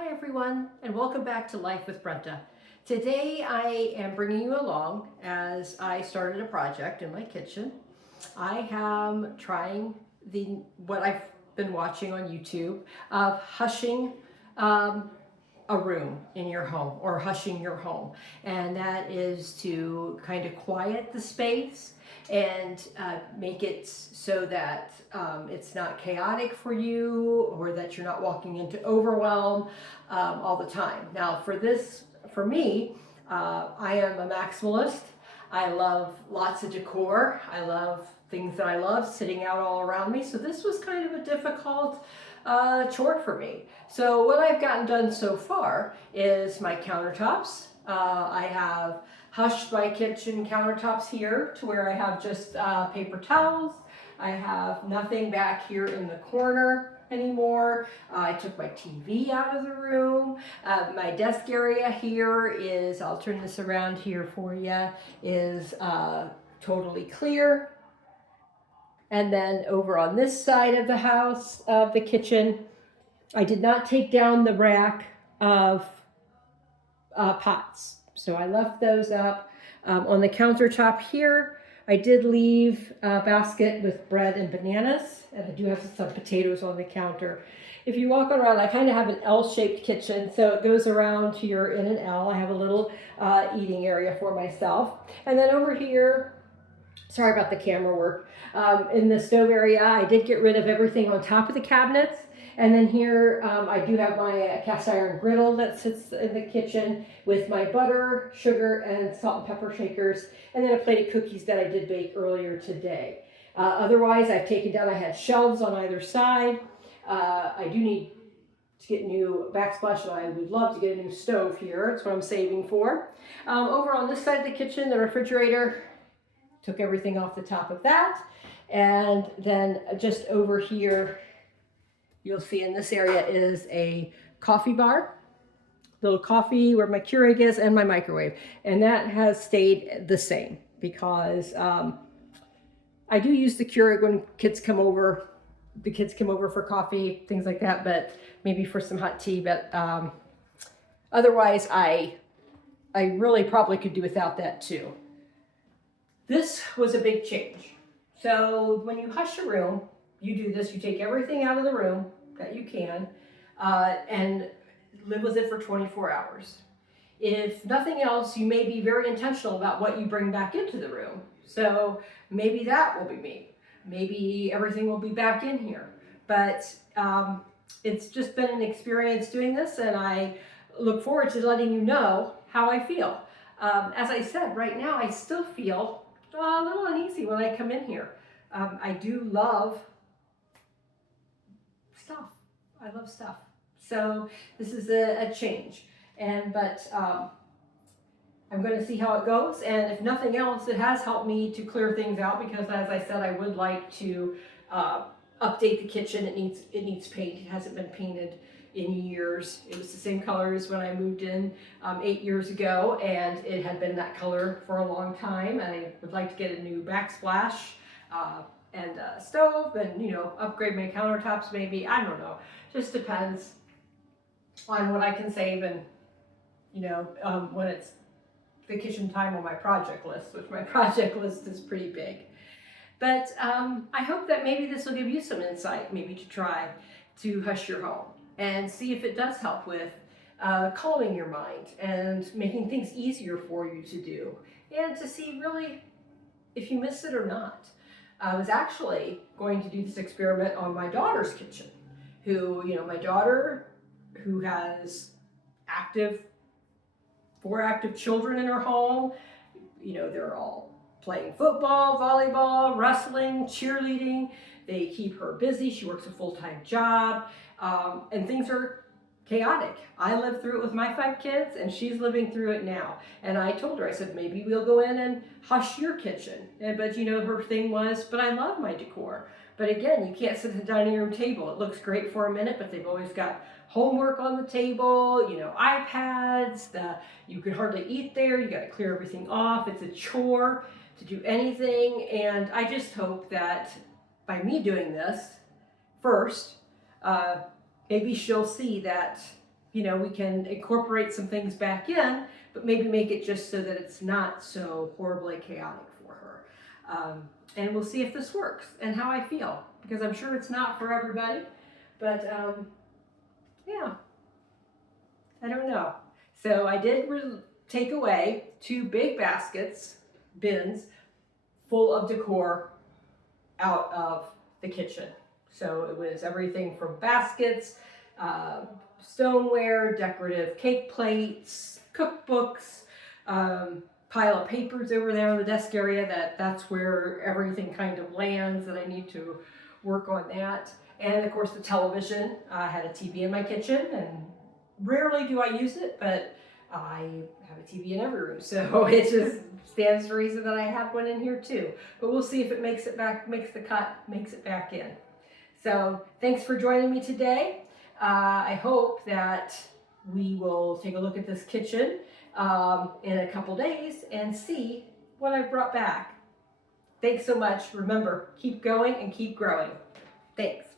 Hi everyone, and welcome back to Life with Brenta. Today I am bringing you along as I started a project in my kitchen. I am trying what I've been watching on YouTube of hushing um, a room in your home, or hushing your home, and that is to kind of quiet the space and make it so that it's not chaotic for you, or that you're not walking into overwhelm all the time. Now for me, I am a maximalist. I love lots of decor. I love things that I love sitting out all around me. So this was kind of a difficult chore for me. So what I've gotten done so far is my countertops. I have hushed my kitchen countertops here to where I have just paper towels. I have nothing back here in the corner anymore. I took my TV out of the room. My desk area here is, I'll turn this around here for you, is totally clear. And then over on this side of the house, of the kitchen, I did not take down the rack of pots. So I left those up. On the countertop here, I did leave a basket with bread and bananas, and I do have some potatoes on the counter. If you walk around, I kind of have an L-shaped kitchen, so it goes around here in an L. I have a little eating area for myself. And then over here, sorry about the camera work, in the stove area, I did get rid of everything on top of the cabinets. And then here, I do have my cast iron griddle that sits in the kitchen with my butter, sugar, and salt and pepper shakers, and then a plate of cookies that I did bake earlier today. Otherwise, I've taken down, I had shelves on either side. I do need to get new backsplash, and I would love to get a new stove here. That's what I'm saving for. Over on this side of the kitchen, the refrigerator, took everything off the top of that. And then just over here, you'll see in this area is a coffee bar, little coffee where my Keurig is, and my microwave. And that has stayed the same because I do use the Keurig when kids come over. The kids come over for coffee, things like that, but maybe for some hot tea. But otherwise, I really probably could do without that too. This was a big change. So when you hush a room, you do this, you take everything out of the room that you can and live with it for 24 hours. If nothing else, you may be very intentional about what you bring back into the room. So maybe that will be me. Maybe everything will be back in here. But it's just been an experience doing this, and I look forward to letting you know how I feel. As I said, right now I still feel a little uneasy when I come in here. I do love stuff. I love stuff. So this is a change. But I'm going to see how it goes. And if nothing else, it has helped me to clear things out because, as I said, I would like to update the kitchen. It needs paint. It hasn't been painted in years. It was the same color as when I moved in 8 years ago, and it had been that color for a long time. And I would like to get a new backsplash and a stove, and upgrade my countertops maybe. I don't know. Just depends on what I can save, and when it's the kitchen time on my project list, which my project list is pretty big. But I hope that maybe this will give you some insight, maybe to try to hush your home and see if it does help with calming your mind and making things easier for you to do, and to see really if you miss it or not. I was actually going to do this experiment on my daughter's kitchen, my daughter, who has four active children in her home. They're all playing football, volleyball, wrestling, cheerleading. They keep her busy. She works a full-time job, and things are chaotic. I lived through it with my 5 kids, and she's living through it now. And I told her, I said, maybe we'll go in and hush your kitchen. But her thing was, but I love my decor. But again, you can't sit at the dining room table. It looks great for a minute, but they've always got homework on the table, iPads, you could hardly eat there. You got to clear everything off. It's a chore to do anything. And I just hope that by me doing this first, maybe she'll see that you know, we can incorporate some things back in, but maybe make it just so that it's not so horribly chaotic for her. And we'll see if this works and how I feel, because I'm sure it's not for everybody, but yeah, I don't know. So I did take away 2 big bins full of decor out of the kitchen. So it was everything from baskets, stoneware, decorative cake plates, cookbooks, pile of papers over there in the desk area that's where everything kind of lands, that I need to work on that. And of course the television. I had a TV in my kitchen, and rarely do I use it, but I have a TV in every room, so it just stands to reason that I have one in here too. But we'll see if it makes it back in. So thanks for joining me today. I hope that we will take a look at this kitchen in a couple days and see what I brought back. Thanks so much. Remember, keep going and keep growing. Thanks.